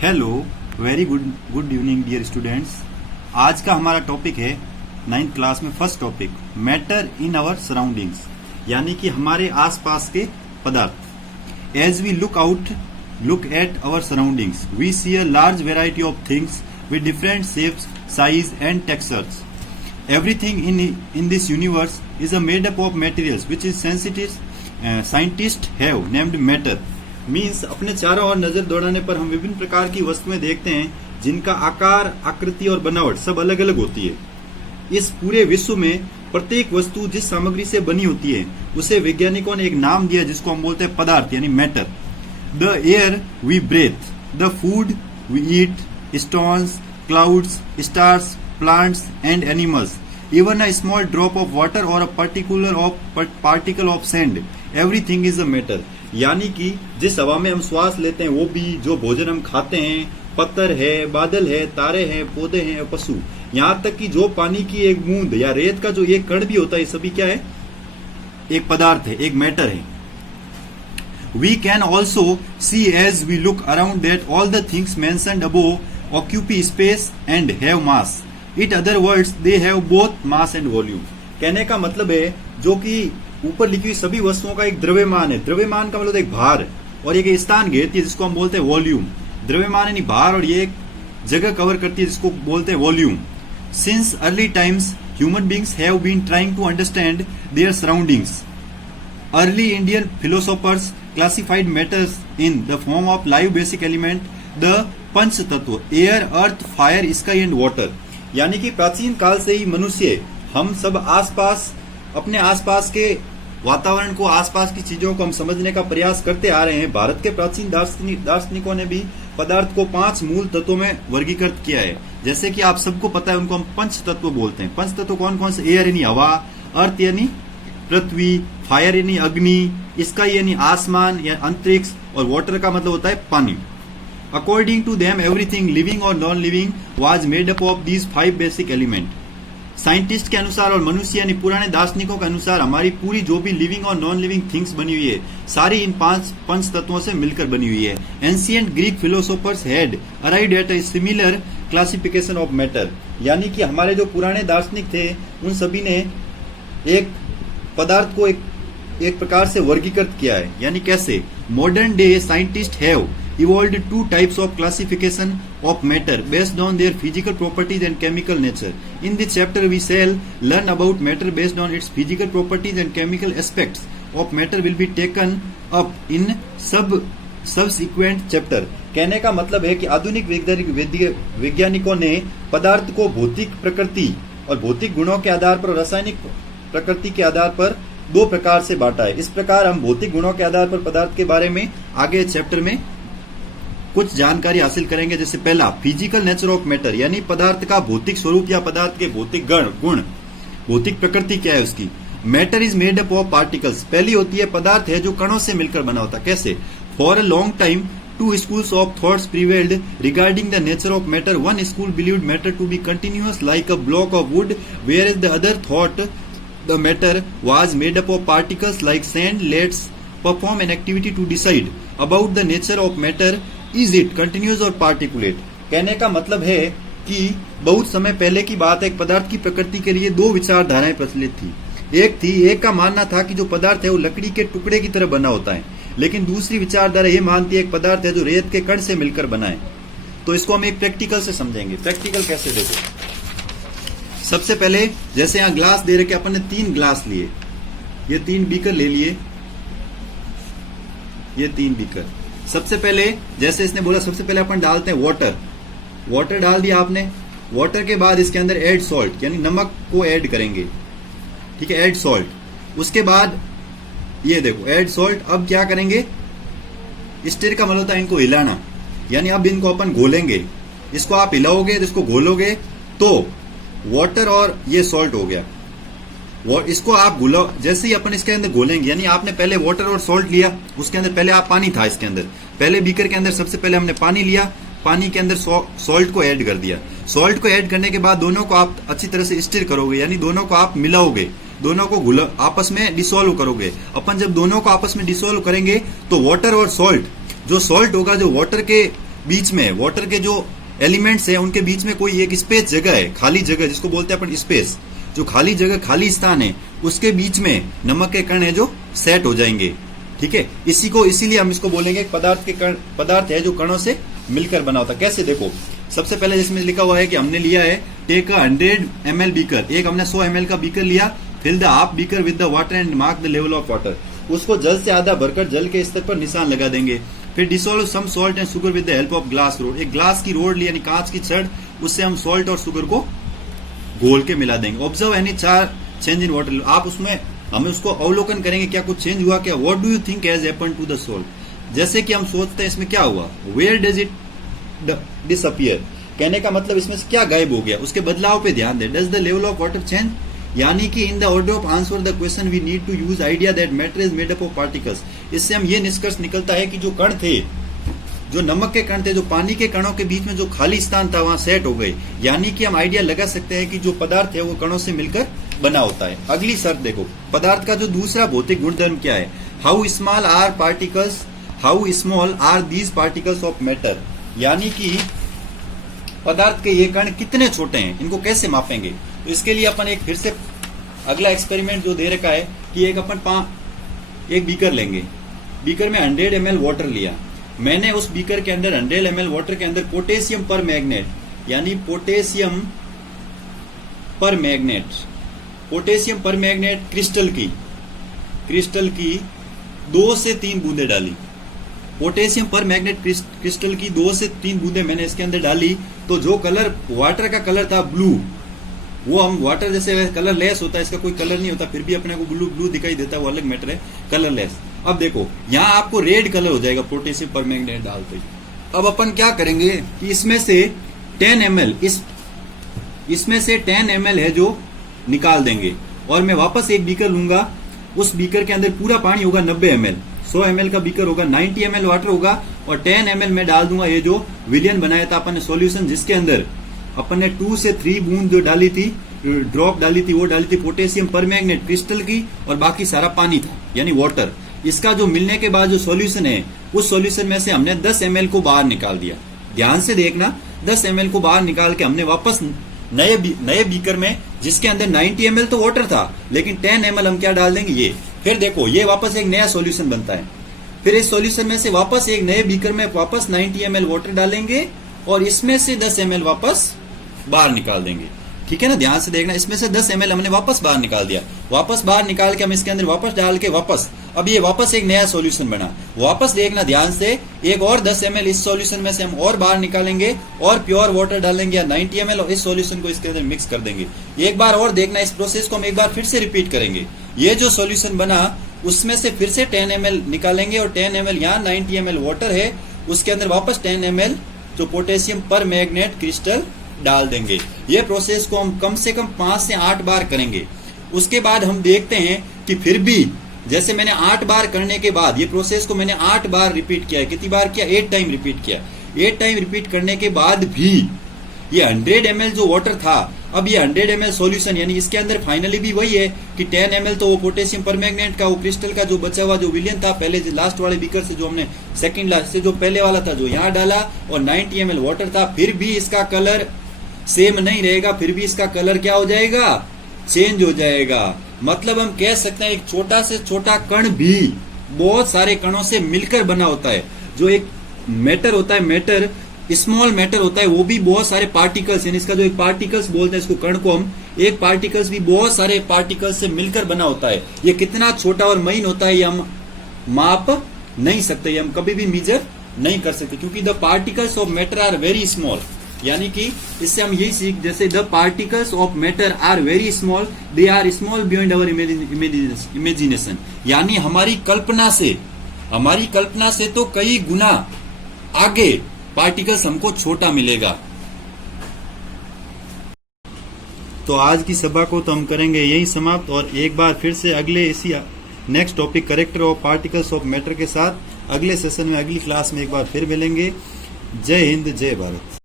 Hello, very good good evening dear students. आज का हमारा टॉपिक है 9th क्लास में first topic matter in our surroundings, यानी कि हमारे आसपास के पदार्थ। As we look at our surroundings we see a large variety of things with different shapes, size and textures. Everything in this universe is a made up of materials which is scientists have named matter. Means अपने चारों ओर नजर दौड़ाने पर हम विभिन्न प्रकार की वस्तुएं देखते हैं जिनका आकार, आकृति और बनावट सब अलग अलग होती है। इस पूरे विश्व में प्रत्येक वस्तु जिस सामग्री से बनी होती है उसे वैज्ञानिकों ने एक नाम दिया जिसको हम बोलते हैं पदार्थ यानी matter. The air we breathe, the food we eat, stones, clouds, stars, plants and animals, even a small drop of water or a particle of sand, everything is a matter। यानी कि जिस हवा में हम श्वास लेते हैं वो भी, जो भोजन हम खाते हैं, पत्थर है, बादल है, तारे हैं, पौधे हैं, पशु, यहाँ तक कि जो पानी की एक बूंद या रेत का जो एक कण भी होता है, सभी क्या है? एक पदार्थ है, एक मैटर है। We can also see as we look around that all the things mentioned above occupy space and have mass। It other words they have both mass and volume। कहने का मतलब है जो कि ऊपर लिखी हुई सभी वस्तुओं का एक द्रव्यमान है। द्रव्यमान का मतलब एक भार और एक स्थान घेरती है जिसको हम बोलते हैं वॉल्यूम। द्रव्यमान यानी भार और ये एक जगह कवर करती है जिसको बोलते हैं volume. Since early times human beings have been trying to understand their surroundings। Early Indian philosophers classified matters in the form of live basic element, the पंच तत्व air, earth, fire, sky and water. यानी कि प्राचीन काल से ही मनुष्य हम सब अपने आसपास के वातावरण को, आसपास की चीजों को हम समझने का प्रयास करते आ रहे हैं। भारत के प्राचीन दार्शनिकों ने भी पदार्थ को 5 मूल तत्वों में वर्गीकृत किया है। जैसे कि आप सबको पता है, उनको हम पंच तत्व बोलते हैं। पंच तत्व कौन कौन से? एयर यानी हवा, अर्थ यानी पृथ्वी, फायर यानी अग्नि, स्काई यानी आसमान या अंतरिक्ष, और वाटर का मतलब होता है पानी। According to them, everything living or non-living was made up of these 5 basic elements। Scientist के अनुसार और मनुष्य यानी पुराने दार्शनिकों के अनुसार हमारी पूरी जो भी लिविंग और नॉन लिविंग थिंग्स बनी हुई है सारी इन 5 पंच तत्वों से मिलकर बनी हुई है। Ancient Greek philosophers had arrived at a similar classification of matter. यानी कि हमारे जो पुराने दार्शनिक थे उन सभी ने एक पदार्थ को एक प्रकार से वर्गीकृत किया है। यानी कैसे? Modern day scientist have evolved 2 types of classification of matter based on their physical properties and chemical nature। In this chapter we shall learn about matter based on its physical properties and chemical aspects of matter will be taken up in subsequent chapter। कहने का मतलब है कि आधुनिक वैज्ञानिकों ने पदार्थ को भौतिक प्रकृति और भौतिक गुणों के आधार पर, रासायनिक प्रकृति के आधार पर 2 प्रकार से बांटा है। इस प्रकार हम भौतिक गुणों के आधार पर पदार्थ के बारे में आगे चैप्टर में कुछ जानकारी हासिल करेंगे। जैसे पहला, फिजिकल नेचर ऑफ मैटर, यानी पदार्थ का भौतिक स्वरूप या पदार्थ के भौतिक गुण, भौतिक प्रकृति क्या है उसकी। Matter is made up of particles. पहली होती है पदार्थ है जो कणों से मिलकर बना होता है। कैसे? For a long time 2 schools of thoughts prevailed regarding the nature of matter। One school believed matter to be continuous like a block of wood, whereas the other thought the matter was made up of particles like sand। Let's perform an activity to decide about the nature of matter। Is it continuous or particulate। कहने का मतलब है कि बहुत समय पहले की बात है, एक पदार्थ की प्रकृति के लिए 2 विचारधाराएं प्रचलित थी। एक का मानना था कि जो पदार्थ है वो लकड़ी के टुकड़े की तरह बना होता है, लेकिन दूसरी विचारधारा ये मानती है एक पदार्थ है जो रेत के कण से मिलकर बना है। तो इसको हम एक प्रैक्टिकल से समझेंगे। प्रैक्टिकल कैसे? देखो, सबसे पहले जैसे यहाँ ग्लास दे रखे, अपन ने 3 ग्लास लिए, ये 3 बीकर ले लिए, ये 3 बीकर। सबसे पहले जैसे इसने बोला, सबसे पहले अपन डालते हैं वाटर डाल दिया आपने। वाटर के बाद इसके अंदर ऐड सॉल्ट यानी नमक को ऐड करेंगे। ठीक है, ऐड सॉल्ट। उसके बाद ये देखो ऐड सॉल्ट। अब क्या करेंगे? स्टिर का मतलब होता है इनको हिलाना, यानी अब इनको अपन घोलेंगे। इसको आप हिलाओगे, इसको घोलोगे तो वाटर और ये सॉल्ट हो गया। इसको आप घुलो, जैसे ही अपन इसके अंदर घोलेंगे, यानी आपने पहले वाटर और सॉल्ट लिया, उसके अंदर पहले आप पानी था, इसके अंदर पहले बीकर के अंदर सबसे पहले हमने पानी लिया, पानी के अंदर सॉल्ट को ऐड कर दिया। सॉल्ट को ऐड करने के बाद दोनों को आप अच्छी तरह से स्टिर करोगे, यानी दोनों को आप मिलाओगे, दोनों को आपस में डिसॉल्व करोगे। अपन जब दोनों को आपस में डिसॉल्व करेंगे तो वाटर और सॉल्ट, जो सॉल्ट होगा जो वाटर के बीच में वाटर के जो एलिमेंट्स है उनके बीच में कोई एक स्पेस जगह है, खाली जगह जिसको बोलते हैं अपन स्पेस, जो खाली जगह खाली स्थान है उसके बीच में नमक के कण है जो सेट हो जाएंगे। ठीक है, इसीलिए हम इसको बोलेंगे पदार्थ है जो कणों से मिलकर बना होता है। कैसे देखो, सबसे पहले जिसमें लिखा हुआ है कि हमने लिया है टेक 100 ml बीकर, एक हमने 100 ml का बीकर लिया, fill the half beaker with the water and mark the level of water, उसको जल से आधा भरकर जल के स्तर पर निशान लगा देंगे। फिर dissolve some salt and sugar with the help of glass rod, एक ग्लास की रोड यानी कांच की छड़, उससे हम सॉल्ट और शुगर को घोल के मिला देंगे। Observe any change in water, आप उसमें हमें उसको अवलोकन करेंगे, क्या कुछ चेंज हुआ क्या, what do you think has happened to the salt, जैसे कि हम सोचते हैं इसमें क्या हुआ, वेयर डज इट डिसअपियर, कहने का मतलब इसमें से क्या गायब हो गया, उसके बदलाव पे ध्यान दें। Does the level of water change, यानी कि in the order of answer the question we need to use idea that matter is made up of particles, इससे हम ये निष्कर्ष निकलता है कि जो कण थे, जो नमक के कण थे, जो पानी के कणों के बीच में जो खाली स्थान था वहां सेट हो गए, यानी कि हम आइडिया लगा सकते हैं कि जो पदार्थ है वो कणों से मिलकर बना होता है। अगली शर्त देखो, पदार्थ का जो दूसरा भौतिक गुणधर्म क्या है, how small are these particles of matter, यानी कि पदार्थ के ये कण कितने छोटे हैं, इनको कैसे मापेंगे। तो इसके लिए अपन एक फिर से अगला एक्सपेरिमेंट जो दे रखा है कि एक बीकर लेंगे, बीकर में 100 ml वाटर लिया, मैंने उस बीकर के अंदर 100 ml वाटर के अंदर पोटेशियम पर मैग्नेट, यानी पोटेशियम पर मैग्नेट क्रिस्टल की 2 से 3 बूंदे डाली, पोटेशियम पर मैग्नेट क्रिस्टल की 2 से 3 बूंदे मैंने इसके अंदर डाली, तो जो कलर वाटर का कलर था ब्लू, वो हम वाटर जैसे कलर लेस होता है, इसका कोई कलर नहीं होता, फिर भी अपने को ब्लू दिखाई देता है, वो अलग मैटर है, कलरलेस। अब देखो यहाँ आपको रेड कलर हो जाएगा पोटेशियम पर मैग्नेट डालते ही। अब अपन क्या करेंगे कि इसमें से 10 ml इसमें से 10 ml है जो निकाल देंगे, और मैं वापस एक बीकर लूंगा, उस बीकर के अंदर पूरा पानी होगा 90 ml, 100 ml का बीकर होगा, 90 ml वाटर होगा, और 10 ml में डाल दूंगा ये जो विलियन बनाया था अपन ने सॉल्यूशन, जिसके अंदर अपन ने 2 से 3 बूंद जो डाली थी, ड्रॉप डाली थी, वो डाली थी पोटेशियम पर मैग्नेट क्रिस्टल की, और बाकी सारा पानी था यानी वाटर। इसका जो मिलने के बाद जो सॉल्यूशन है, उस सॉल्यूशन में से हमने 10 ml को बाहर निकाल दिया, ध्यान से देखना, 10 ml को बाहर निकाल के हमने वापस नए बीकर में, जिसके अंदर 90 ml तो वाटर था, लेकिन 10 ml हम क्या डाल देंगे ये, फिर देखो ये वापस एक नया सॉल्यूशन बनता है, फिर इस सॉल्यूशन में से वापस एक नए बीकर में वापस 90 ml वाटर डालेंगे, और इसमें से 10 ml वापस बाहर निकाल देंगे। ठीक है ना, ध्यान से देखना, इसमें से 10 ml हमने वापस बाहर निकाल दिया, वापस बाहर निकाल के हम इसके अंदर वापस डाल के वापस, अब ये वापस एक नया सॉल्यूशन बना, वापस देखना ध्यान से, एक और 10 ml इस सॉल्यूशन में से हम और बाहर निकालेंगे, और प्योर वाटर डालेंगे या 90 ml, और इस सॉल्यूशन को इसके अंदर मिक्स कर देंगे। एक बार और देखना, इस प्रोसेस को हम एक बार फिर से रिपीट करेंगे, ये जो सॉल्यूशन बना उसमें से फिर से 10 ml निकालेंगे, और 10 ml यहाँ 90 ml वाटर है, उसके अंदर वापस 10 ml जो पोटेशियम पर मैग्नेट क्रिस्टल डाल देंगे। ये प्रोसेस को हम कम से कम 5 से 8 बार करेंगे। उसके बाद हम देखते हैं कि फिर भी, जैसे मैंने 8 बार करने के बाद, ये प्रोसेस को मैंने 8 बार रिपीट किया है, कितनी बार किया, 8 टाइम रिपीट किया, 8 टाइम रिपीट करने के बाद भी ये 100 ml जो वाटर था, अब ये 100 ml सॉल्यूशन, यानी इसके अंदर फाइनली भी वही है कि 10 ml तो वो पोटेशियम परमैंगनेट का वो क्रिस्टल का जो बचा हुआ जो विलियन था पहले लास्ट वाले बीकर से, जो हमने सेकंड लास्ट से जो पहले वाला था जो यहाँ डाला, और 90 ml वाटर था, फिर भी इसका कलर सेम नहीं रहेगा, फिर भी इसका कलर क्या हो जाएगा, चेंज हो जाएगा। मतलब हम कह सकते हैं एक छोटा से छोटा कण भी बहुत सारे कणों से मिलकर बना होता है। जो एक मैटर होता है, मैटर स्मॉल मैटर होता है, वो भी बहुत सारे पार्टिकल्स, यानी इसका जो एक पार्टिकल्स बोलते हैं इसको, कण को हम, एक पार्टिकल्स भी बहुत सारे पार्टिकल्स से मिलकर बना होता है। ये कितना छोटा और महीन होता है ये हम माप नहीं सकते, ये हम कभी भी मेजर नहीं कर सकते, क्योंकि the particles of matter are very small, यानी कि इससे हम यही सीख, जैसे the particles of matter are very small, they are small beyond our imagination, यानी हमारी कल्पना से तो कई गुना आगे पार्टिकल्स हमको छोटा मिलेगा। तो आज की सभा को तो हम करेंगे यही समाप्त, और एक बार फिर से अगले इसी next topic character of particles of matter के साथ अगले सेशन में, अगली क्लास में एक बार फिर मिलेंगे। जय हिंद, जय भारत।